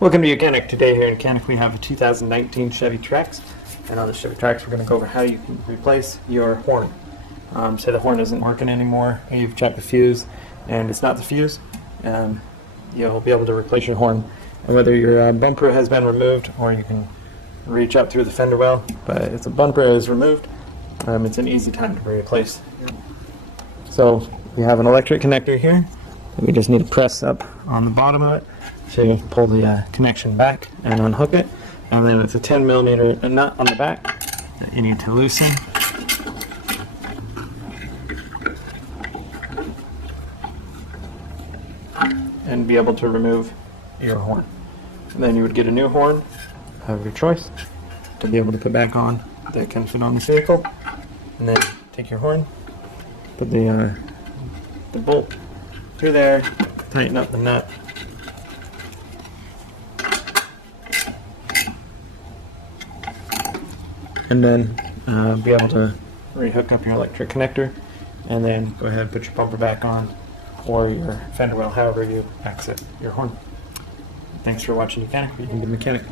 Welcome to YOUCANIC. Today here in YOUCANIC we have a 2019 Chevy Trax, and on the Chevy Trax we're going to go over how you can replace your horn. Say the horn isn't working anymore, and you've checked the fuse and it's not the fuse, you'll be able to replace your horn. And whether your bumper has been removed or you can reach up through the fender well, but if the bumper is removed, it's an easy time to replace. So we have an electric connector here that we just need to press up on the bottom of it. So you pull the connection back and unhook it, and then it's a 10mm nut on the back that you need to loosen. And be able to remove your horn. And then you would get a new horn of your choice to be able to put back on that can fit on the vehicle. And then take your horn, put the bolt through there, tighten up the nut. And then be able to rehook up your electric connector, and then go ahead and put your bumper back on, or your fender well, however you exit your horn. Thanks for watching YOUCANIC. You can be a mechanic.